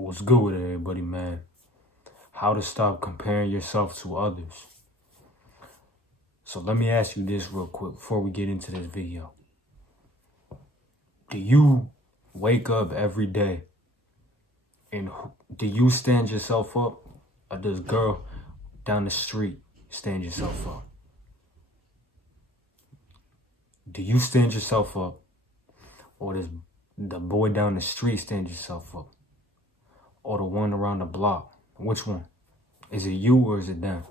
What's good with everybody, man? How to stop comparing yourself to others. So let me ask you this real quick before we get into this video. Do you wake up every day and do you stand yourself up, or does girl down the street stand yourself up? Do you stand yourself up, or does the boy down the street stand yourself up? Or the one around the block? Which one? Is it you or is it them?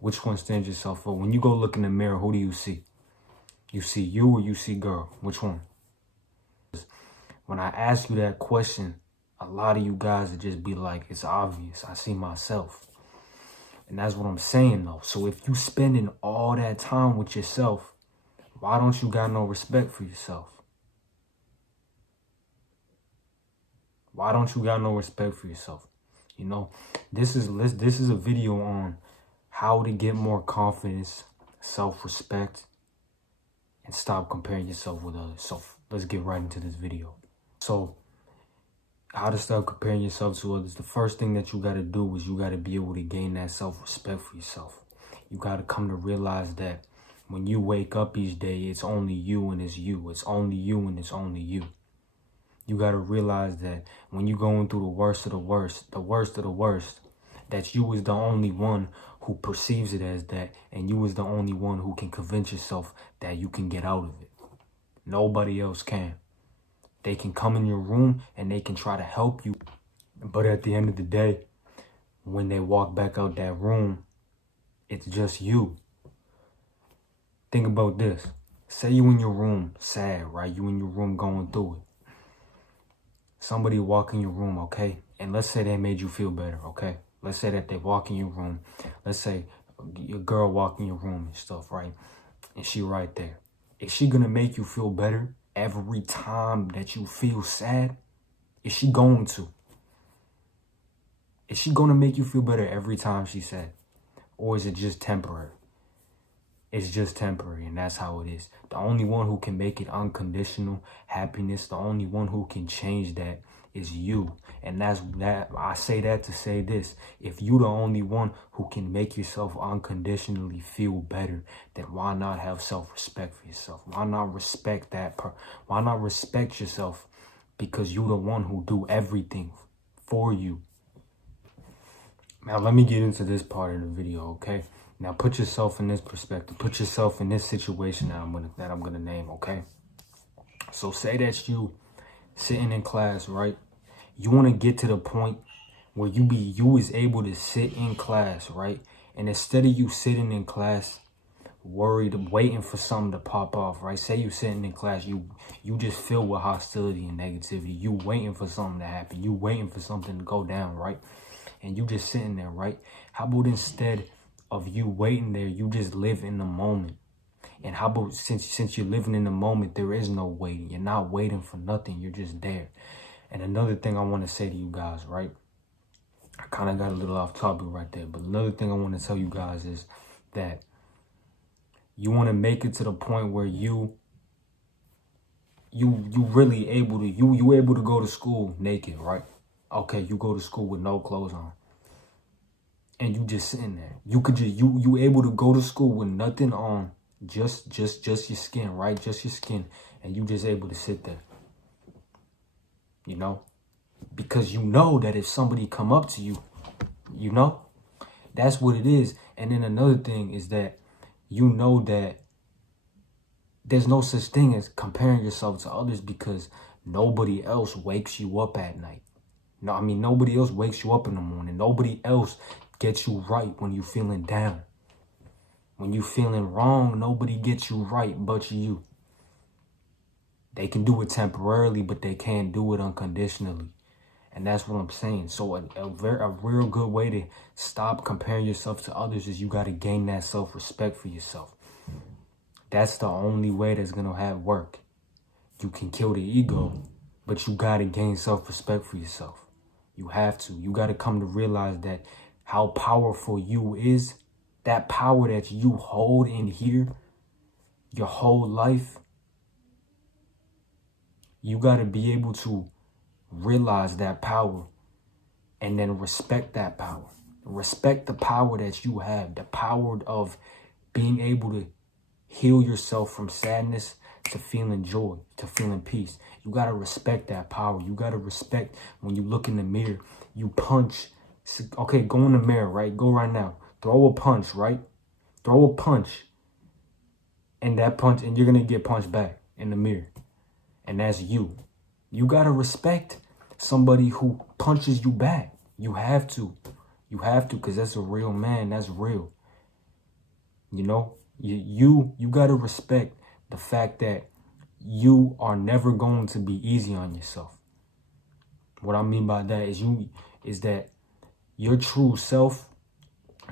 Which one stands yourself up? When you go look in the mirror, who do you see? You see you or you see girl? Which one? When I ask you that question, a lot of you guys would just be like, it's obvious. I see myself. And that's what I'm saying though. So if you spending all that time with yourself, why don't you got no respect for yourself? Why don't you got no respect for yourself? You know, this is a video on how to get more confidence, self-respect, and stop comparing yourself with others. So let's get right into this video. So how to stop comparing yourself to others. The first thing that you got to do is you got to be able to gain that self-respect for yourself. You got to come to realize that when you wake up each day, it's only you and it's you. It's only you and it's only you. You got to realize that when you're going through the worst of the worst, that you is the only one who perceives it as that, and you is the only one who can convince yourself that you can get out of it. Nobody else can. They can come in your room and they can try to help you. But at the end of the day, when they walk back out that room, it's just you. Think about this. Say you in your room sad, right? You in your room going through it. Somebody walk in your room, okay? And let's say they made you feel better, okay? Let's say that they walk in your room. Let's say your girl walk in your room and stuff, right? And she right there. Is she gonna make you feel better every time that you feel sad? Is she going to? Is she gonna make you feel better every time she's sad? Or is it just temporary? It's just temporary, and that's how it is. The only one who can make it unconditional happiness, the only one who can change that is you. And that's that. I say that to say this. If you the only one who can make yourself unconditionally feel better, then why not have self-respect for yourself? Why not respect that? Why not respect yourself? Because you the one who do everything for you. Now, let me get into this part of the video, okay? Now, put yourself in this perspective. Put yourself in this situation that I'm gonna name, okay? So, say that you sitting in class, right? You want to get to the point where you is able to sit in class, right? And instead of you sitting in class, worried, waiting for something to pop off, right? Say you sitting in class, you just filled with hostility and negativity. You waiting for something to happen. You waiting for something to go down, right? And you just sitting there, right? How about instead of you waiting there, you just live in the moment? And how about since you're living in the moment, there is no waiting. You're not waiting for nothing. You're just there. And another thing I want to say to you guys, right? I kind of got a little off topic right there. But another thing I want to tell you guys is that you want to make it to the point where you really able to, you able to go to school naked, right? Okay, you go to school with no clothes on. And you just sitting there. You could just, you able to go to school with nothing on. Just your skin, right? Just your skin. And you just able to sit there. You know? Because you know that if somebody come up to you, you know? That's what it is. And then another thing is that you know that there's no such thing as comparing yourself to others, because nobody else wakes you up at night. No, I mean, nobody else wakes you up in the morning. Nobody else gets you right when you're feeling down. When you're feeling wrong, nobody gets you right but you. They can do it temporarily, but they can't do it unconditionally. And that's what I'm saying. So a real good way to stop comparing yourself to others is you got to gain that self-respect for yourself. That's the only way that's going to have work. You can kill the ego, but you got to gain self-respect for yourself. You have to. You got to come to realize that how powerful you is, that power that you hold in here, your whole life, you got to be able to realize that power And then respect that power. Respect the power that you have, the power of being able to heal yourself from sadness to feeling joy, to feeling peace. You got to respect that power. You got to respect when you look in the mirror, you punch. Okay, go in the mirror, right? Go right now. Throw a punch, right? Throw a punch. And that punch, and you're going to get punched back in the mirror. And that's you. You got to respect somebody who punches you back. You have to. You have to, because that's a real man. That's real. You know, you got to respect the fact that you are never going to be easy on yourself. What I mean by that is that your true self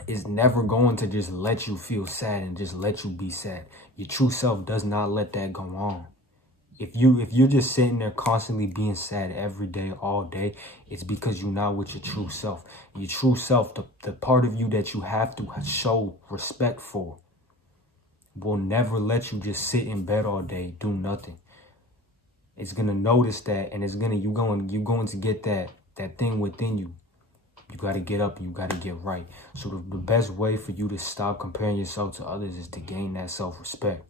is never going to just let you feel sad and just let you be sad. Your true self does not let that go on. If you're just sitting there constantly being sad every day, all day, it's because you're not with your true self. Your true self, the part of you that you have to show respect for, will never let you just sit in bed all day, do nothing. It's gonna notice that, and you're going to get that thing within you. You got to get up and you got to get right. So the best way for you to stop comparing yourself to others is to gain that self-respect.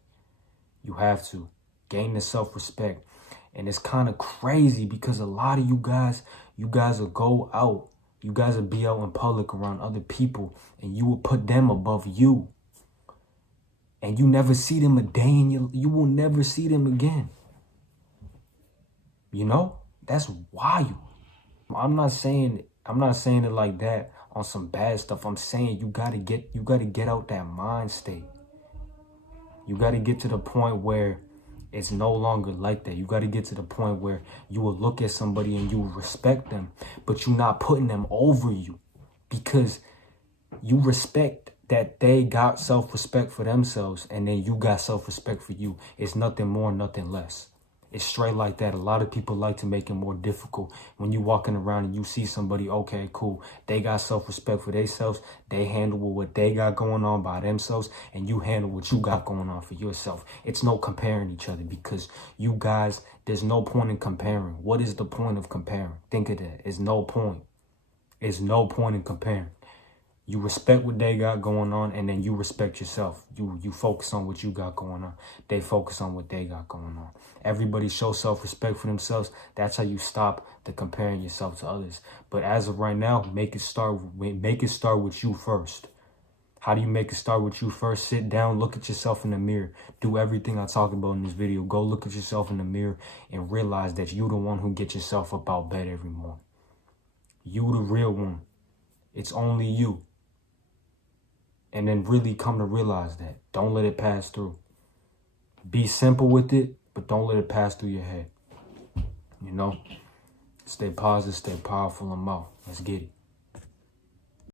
You have to gain the self-respect. And it's kind of crazy because a lot of you guys will go out. You guys will be out in public around other people and you will put them above you. And you never see them a day and you will never see them again. You know, that's wild. I'm not saying it like that on some bad stuff. I'm saying you gotta get out that mind state. You gotta get to the point where it's no longer like that. You gotta get to the point where you will look at somebody and you will respect them, but you're not putting them over you, because you respect that they got self-respect for themselves and then you got self-respect for you. It's nothing more, nothing less. It's straight like that. A lot of people like to make it more difficult. When you walking around and you see somebody, okay, cool, they got self-respect for themselves. They handle what they got going on by themselves, and you handle what you got going on for yourself. It's no comparing each other, because you guys, there's no point in comparing. What is the point of comparing? Think of that. It's no point. It's no point in comparing. You respect what they got going on, and then you respect yourself. You focus on what you got going on. They focus on what they got going on. Everybody shows self-respect for themselves. That's how you stop the comparing yourself to others. But as of right now, make it start with you first. How do you make it start with you first? Sit down, look at yourself in the mirror. Do everything I talk about in this video. Go look at yourself in the mirror and realize that you the one who gets yourself up out bed every morning. You the real one. It's only you. And then really come to realize that. Don't let it pass through. Be simple with it, but don't let it pass through your head. You know? Stay positive, stay powerful, I'm out. Let's get it.